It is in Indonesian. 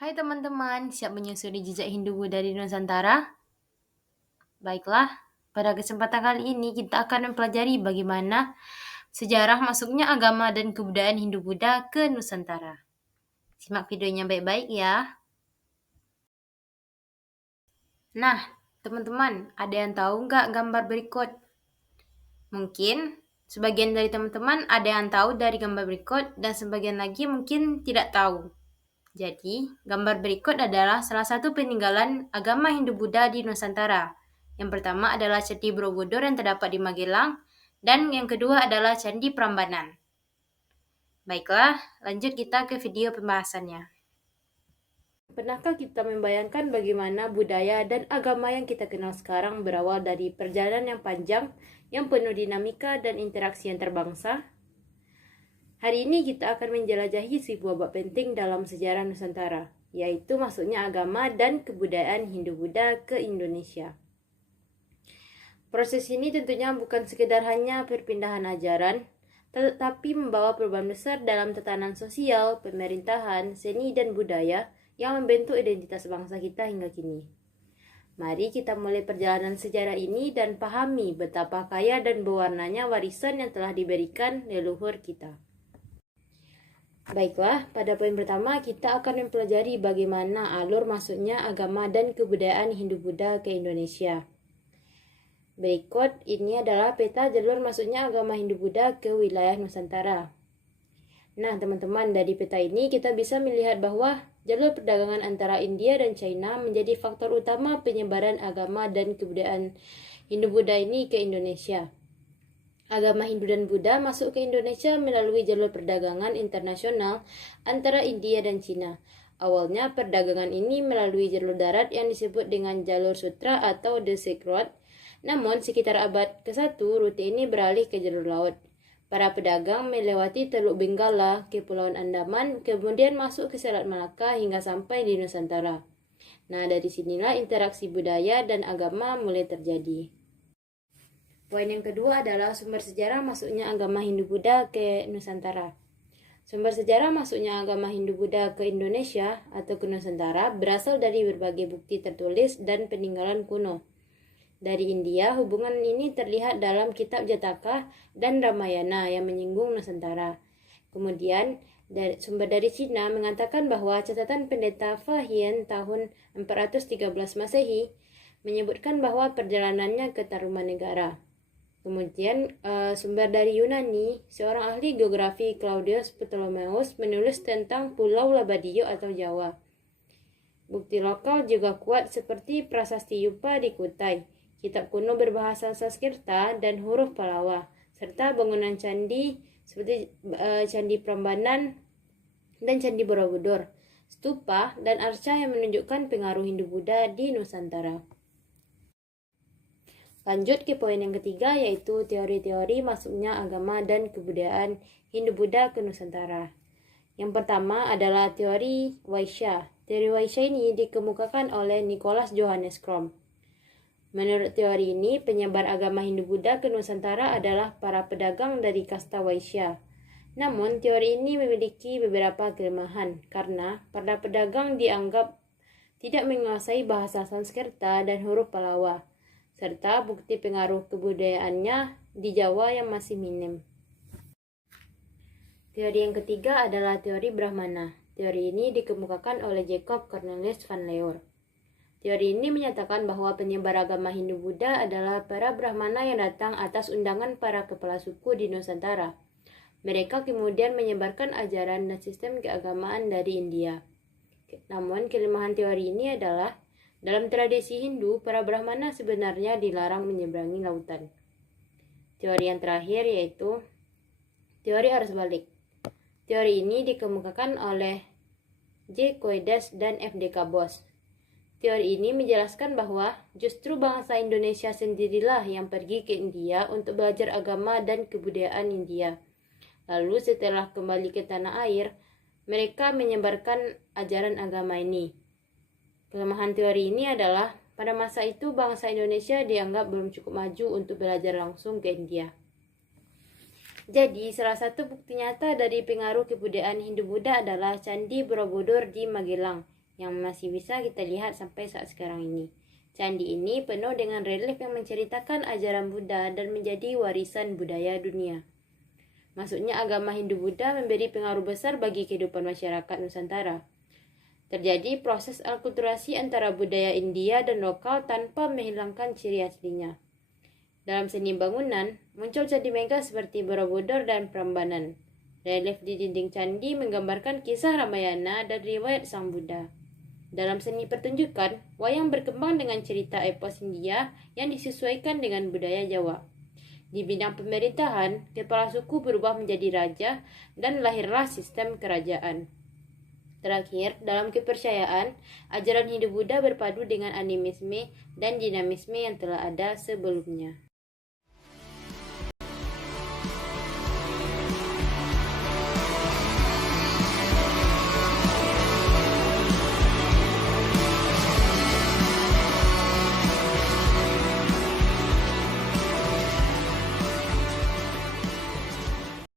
Hai teman-teman, siap menyusuri jejak Hindu-Buddha di Nusantara? Baiklah, pada kesempatan kali ini kita akan mempelajari bagaimana sejarah masuknya agama dan kebudayaan Hindu-Buddha ke Nusantara. Simak videonya baik-baik ya. Nah, teman-teman, ada yang tahu nggak gambar berikut? Mungkin sebagian dari teman-teman ada yang tahu dari gambar berikut dan sebagian lagi mungkin tidak tahu. Jadi, gambar berikut adalah salah satu peninggalan agama Hindu-Buddha di Nusantara. Yang pertama adalah Candi Borobudur yang terdapat di Magelang, dan yang kedua adalah Candi Prambanan. Baiklah, lanjut kita ke video pembahasannya. Pernahkah kita membayangkan bagaimana budaya dan agama yang kita kenal sekarang berawal dari perjalanan yang panjang, yang penuh dinamika dan interaksi antar-bangsa? Hari ini kita akan menjelajahi sebuah bab penting dalam sejarah Nusantara, yaitu masuknya agama dan kebudayaan Hindu-Buddha ke Indonesia. Proses ini tentunya bukan sekedar hanya perpindahan ajaran, tetapi membawa perubahan besar dalam tatanan sosial, pemerintahan, seni, dan budaya yang membentuk identitas bangsa kita hingga kini. Mari kita mulai perjalanan sejarah ini dan pahami betapa kaya dan berwarnanya warisan yang telah diberikan leluhur kita. Baiklah, pada poin pertama kita akan mempelajari bagaimana alur masuknya agama dan kebudayaan Hindu-Buddha ke Indonesia. Berikut ini adalah peta jalur masuknya agama Hindu-Buddha ke wilayah Nusantara. Nah, teman-teman, dari peta ini kita bisa melihat bahwa jalur perdagangan antara India dan China menjadi faktor utama penyebaran agama dan kebudayaan Hindu-Buddha ini ke Indonesia. Agama Hindu dan Buddha masuk ke Indonesia melalui jalur perdagangan internasional antara India dan Cina. Awalnya perdagangan ini melalui jalur darat yang disebut dengan jalur sutra atau the Silk Road. Namun sekitar abad ke-1 rute ini beralih ke jalur laut. Para pedagang melewati Teluk Benggala, Kepulauan Andaman, kemudian masuk ke Selat Malaka hingga sampai di Nusantara. Nah, dari sinilah interaksi budaya dan agama mulai terjadi. Poin yang kedua adalah sumber sejarah masuknya agama Hindu-Buddha ke Nusantara. Sumber sejarah masuknya agama Hindu-Buddha ke Indonesia atau ke Nusantara berasal dari berbagai bukti tertulis dan peninggalan kuno. Dari India, hubungan ini terlihat dalam kitab Jataka dan Ramayana yang menyinggung Nusantara. Kemudian, sumber dari Cina mengatakan bahwa catatan pendeta Fahian tahun 413 Masehi menyebutkan bahwa perjalanannya ke Tarumanegara. Kemudian sumber dari Yunani, seorang ahli geografi Claudius Ptolemeus menulis tentang Pulau Labadio atau Jawa. Bukti lokal juga kuat seperti Prasasti Yupa di Kutai, kitab kuno berbahasa Sanskerta dan huruf Palawa, serta bangunan candi seperti Candi Prambanan dan Candi Borobudur, stupa dan arca yang menunjukkan pengaruh Hindu-Buddha di Nusantara. Lanjut ke poin yang ketiga, yaitu teori-teori masuknya agama dan kebudayaan Hindu-Buddha ke Nusantara. Yang pertama adalah teori Vaishya. Teori Vaishya ini dikemukakan oleh Nicholas Johannes Crom. Menurut teori ini, penyebar agama Hindu-Buddha ke Nusantara adalah para pedagang dari kasta Vaishya. Namun, teori ini memiliki beberapa kelemahan karena para pedagang dianggap tidak menguasai bahasa Sanskerta dan huruf Palawa, serta bukti pengaruh kebudayaannya di Jawa yang masih minim. Teori yang ketiga adalah teori Brahmana. Teori ini dikemukakan oleh Jacob Cornelis van Leur. Teori ini menyatakan bahwa penyebar agama Hindu-Buddha adalah para Brahmana yang datang atas undangan para kepala suku di Nusantara. Mereka kemudian menyebarkan ajaran dan sistem keagamaan dari India. Namun, kelemahan teori ini adalah dalam tradisi Hindu, para Brahmana sebenarnya dilarang menyeberangi lautan. Teori yang terakhir yaitu teori arus balik. Teori ini dikemukakan oleh J. Koides dan F. D. Kabos. Teori ini menjelaskan bahwa justru bangsa Indonesia sendirilah yang pergi ke India untuk belajar agama dan kebudayaan India. Lalu setelah kembali ke tanah air, mereka menyebarkan ajaran agama ini. Kelemahan teori ini adalah pada masa itu bangsa Indonesia dianggap belum cukup maju untuk belajar langsung ke India. Jadi, salah satu bukti nyata dari pengaruh kebudayaan Hindu-Buddha adalah Candi Borobudur di Magelang yang masih bisa kita lihat sampai saat sekarang ini. Candi ini penuh dengan relief yang menceritakan ajaran Buddha dan menjadi warisan budaya dunia. Maksudnya agama Hindu-Buddha memberi pengaruh besar bagi kehidupan masyarakat Nusantara. Terjadi proses alkulturasi antara budaya India dan lokal tanpa menghilangkan ciri aslinya. Dalam seni bangunan, muncul candi megah seperti Borobudur dan Prambanan. Relief di dinding candi menggambarkan kisah Ramayana dan riwayat Sang Buddha. Dalam seni pertunjukan, wayang berkembang dengan cerita epos India yang disesuaikan dengan budaya Jawa. Di bidang pemerintahan, kepala suku berubah menjadi raja dan lahirlah sistem kerajaan. Terakhir, dalam kepercayaan, ajaran Hindu-Buddha berpadu dengan animisme dan dinamisme yang telah ada sebelumnya.